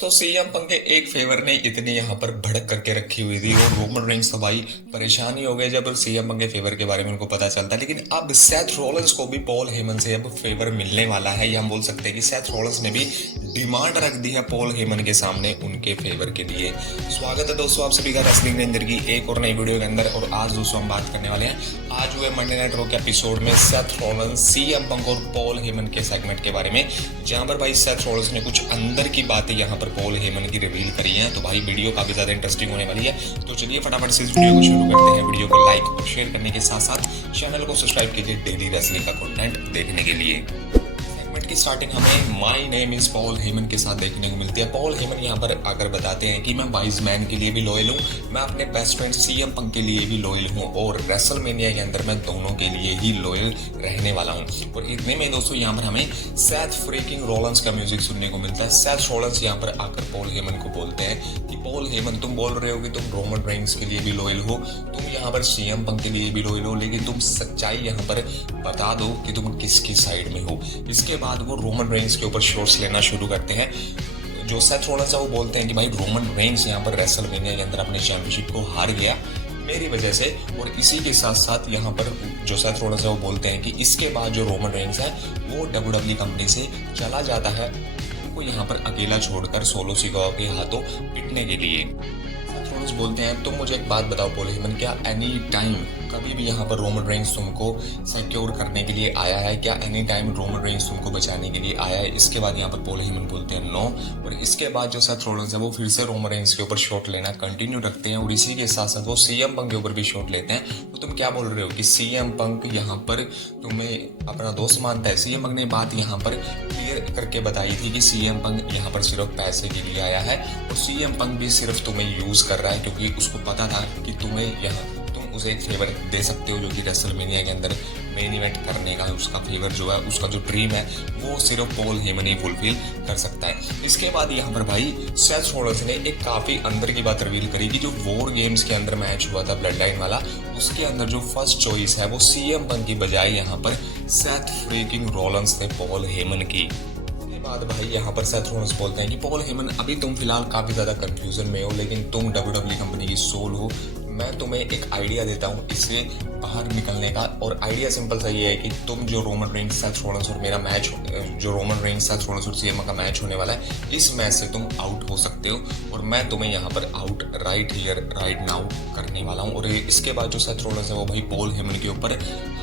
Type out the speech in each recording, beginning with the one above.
दोस्तों CM Punk के एक फेवर ने इतनी यहाँ पर भड़क करके रखी हुई थी और रोमन रेंस तो भाई परेशानी हो गए जब सीएम पंक के फेवर के बारे में उनको पता चलता। लेकिन अब सेथ रॉलिंस को भी पॉल हेमन से अब फेवर मिलने वाला है, या हम बोल सकते हैं कि सेथ रॉलिंस ने भी डिमांड रख दी है पॉल हेमन के सामने उनके फेवर के लिए। स्वागत है दोस्तों आप सभी का रेसलिंग के अंदर की एक और नई वीडियो के अंदर। और आज दोस्तों हम बात करने वाले हैं आज हुए मंडे नाइट रॉ के एपिसोड में सेथ रॉलिंस, सीएम पंक और पॉल हेमन के सेगमेंट के बारे में, जहां पर भाई सेथ रॉलिंस ने कुछ अंदर की बातें यहाँ पर पॉल हेमन की रिवील करी है। तो भाई वीडियो काफी ज्यादा इंटरेस्टिंग होने वाली है। तो चलिए फटाफट से इस वीडियो को शुरू करते हैं। वीडियो को लाइक और शेयर करने के साथ साथ चैनल को सब्सक्राइब कीजिए डेली रेसलिंग का कंटेंट देखने के लिए। की स्टार्टिंग हमें my name is Paul Heyman के साथ देखने को मिलती है। पॉल हेमन यहाँ पर आकर बताते हैं कि मैं वाइज मैन के लिए भी लॉयल हूँ, मैं अपने बेस्ट फ्रेंड सीएम पंक के लिए भी लॉयल हूँ और रेसलमेनिया के अंदर मैं दोनों के लिए ही लॉयल रहने वाला हूँ। और इतने में दोस्तों यहाँ पर हमें सेथ फ्रीकिंग रॉलिंस का म्यूजिक सुनने को मिलता है। सेथ रॉलिंस यहाँ पर आकर पॉल हेमन को बोलते हैं कि पॉल हेमन तुम बोल रहे हो कि तुम रोमन रेंस के लिए भी लॉयल हो, तुम यहाँ पर सीएम पंक के लिए भी लॉयल हो, लेकिन तुम सच्चाई यहाँ पर बता दो कि तुम किसकी साइड में हो। इसके बाद वो रोमन रेंस के ऊपर शॉट्स लेना शुरू करते हैं। जो सेथ रॉलिंस है वो बोलते हैं कि भाई रोमन रेंस यहाँ पर रेसलमेनिया के अंदर अपने चैंपियनशिप को हार गया मेरी वजह से। और इसी के साथ साथ यहाँ पर जो सेथ रॉलिंस है वो बोलते हैं कि इसके बाद जो रोमन रेंस है वो डब्ल्यूडब्ल्यूई कंपनी से चला जाता है, उनको यहाँ पर अकेला छोड़कर सोलो सिकागो के हाथों पिटने के लिए। सेथ बोलते हैं तुम मुझे एक बात बताओ पॉल हेमन, क्या एनी टाइम कभी भी यहाँ पर रोमन रेंस तुमको सिक्योर करने के लिए आया है? क्या एनी टाइम रोमन रेंस तुमको बचाने के लिए आया है? इसके बाद यहाँ पर पॉल हेमन बोलते हैं नो। और इसके बाद जो सेथ रॉलिंस है वो फिर से रोमन रेंस के ऊपर शॉट लेना कंटिन्यू रखते हैं और इसी के साथ साथ वो सीएम पंक के ऊपर भी शॉट लेते हैं। तो तुम क्या बोल रहे हो कि सीएम पंक यहाँ पर तुम्हें अपना दोस्त मानता है? सीएम पंक ने बात यहाँ पर क्लियर करके बताई थी कि सीएम पंक यहाँ पर सिर्फ पैसे के लिए आया है और सीएम पंक भी सिर्फ तुम्हें यूज कर रहा है क्योंकि उसको पता था कि तुम्हें यहाँ उसे एक फेवर दे सकते हो जो कि रेसलमेनिया के अंदर मेन इवेंट करने का उसका फेवर जो है, उसका जो ड्रीम है वो सिर्फ पॉल हेमन ही फुलफिल कर सकता है। इसके बाद यहाँ पर भाई सेथ रॉलिंस ने एक काफी अंदर की बात रिवील करी कि जो वॉर गेम्स के अंदर मैच हुआ था ब्लड लाइन वाला, उसके अंदर जो फर्स्ट चॉइस है वो सीएम पंक की बजाय यहाँ पर सेथ फ्रीकिंग रॉलिंस ने पॉल हेमन की। बाद भाई यहाँ पर सेथ रॉलिंस बोलते हैं कि पॉल हेमन अभी तुम फिलहाल काफी ज्यादा कंफ्यूजन में हो, लेकिन तुम डब्ल्यूडब्ल्यूई कंपनी की सोल हो। मैं तुम्हें एक आइडिया देता हूँ इससे बाहर निकलने का, और आइडिया सिंपल सा ये है कि तुम जो रोमन रेंस सेथ रॉलिंस और मेरा मैच, जो रोमन रेंस सेथ रॉलिंस और सीएम का मैच होने वाला है, इस मैच से तुम आउट हो सकते हो और मैं तुम्हें यहाँ पर out right here right now करने वाला हूँ। और इसके बाद जो सेथ रॉलिंस है वो भाई पॉल हेमन के ऊपर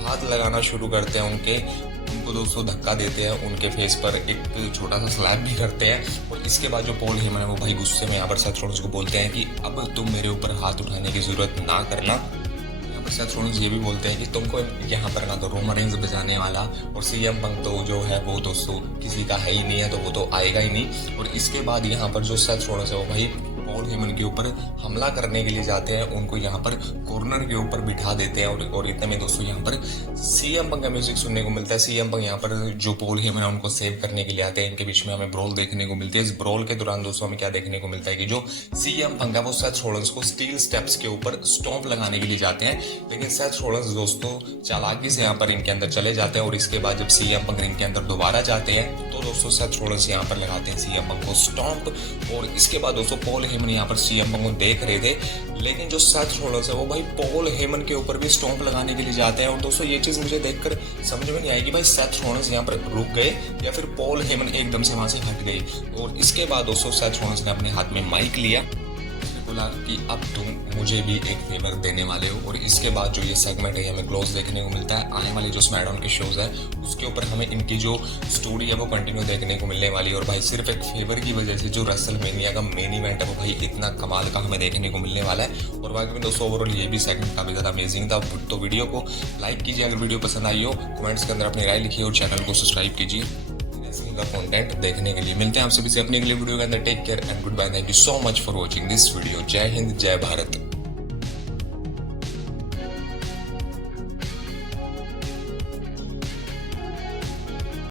हाथ लगाना शुरू करते हैं, उनको दोस्तों धक्का देते हैं, उनके फेस पर एक छोटा सा स्लैप भी करते हैं। और इसके बाद जो पॉल हेमन है वो भाई गुस्से में यहाँ पर सेथ रॉलिंस को बोलते हैं कि अब तुम मेरे ऊपर हाथ उठाने की जरूरत ना करना। यहाँ पर सेथ रॉलिंस ये भी बोलते हैं कि तुमको यहाँ पर ना तो रोमन रेंस बचाने वाला और सीएम पंक तो जो है वो दोस्तों किसी का है ही नहीं है, तो वो तो आएगा ही नहीं। और इसके बाद यहाँ पर जो सेथ रॉलिंस है वो भाई पॉल हेमन के ऊपर हमला करने के लिए जाते हैं, उनको यहाँ पर कॉर्नर के ऊपर बिठा देते हैं। और इतने में दोस्तों यहाँ पर सीएम पंक का म्यूजिक सुनने को मिलता है। सीएम पंक यहाँ पर जो पॉल हेमन है उनको सेव करने के लिए आते हैं। इनके बीच में हमें ब्रॉल देखने को मिलती है। इस ब्रॉल के दौरान दोस्तों हमें क्या देखने को मिलता है कि जो सीएम पंक है वो सेथ रॉलिंस को स्टील स्टेप्स के ऊपर स्टॉम्प लगाने के लिए जाते हैं, लेकिन सेथ रॉलिंस दोस्तों चालाकी से यहाँ पर इनके अंदर चले जाते हैं। और इसके बाद जब सीएम पंक रिंग के अंदर दोबारा जाते हैं तो दोस्तों सेथ रॉलिंस यहाँ पर लगाते हैं सीएम पंक को स्टॉम्प। और इसके बाद दोस्तों पॉल हेमन यहाँ पर सीएम पंक को देख रहे थे, लेकिन जो सेथ रॉलिंस है वो भाई पॉल हेमन के ऊपर भी स्टॉम्प लगाने के लिए जाते हैं। और दोस्तों ये चीज मुझे देखकर समझ में नहीं आई कि भाई सेथ रॉलिंस यहाँ पर रुक गए या फिर पॉल हेमन एकदम से वहां से हट गए। और इसके बाद दोस्तों सेथ रॉलिंस ने अपने हाथ में माइक लिया, बोला कि अब तुम मुझे भी एक फेवर देने वाले हो। और इसके बाद जो ये सेगमेंट है हमें क्लोज देखने को मिलता है। आने वाले जो स्मैकडाउन के शोज है उसके ऊपर हमें इनकी जो स्टोरी है वो कंटिन्यू देखने को मिलने वाली है। और भाई सिर्फ एक फेवर की वजह से जो रेसलमेनिया का मेन इवेंट है वो भाई इतना कमाल का हमें देखने को मिलने वाला है। और बाकी में दोस्तों ओवरऑल ये भी सेगमेंट काफी ज्यादा अमेजिंग था। तो वीडियो को लाइक कीजिए अगर वीडियो पसंद आई हो, कमेंट्स के अंदर अपनी राय लिखिए और चैनल को सब्सक्राइब कीजिए का कंटेंट देखने के लिए। मिलते हैं आप सभी से अपने अगले वीडियो के अंदर। Take care and good bye. Thank you so much for watching this video. जय हिंद, जय भारत।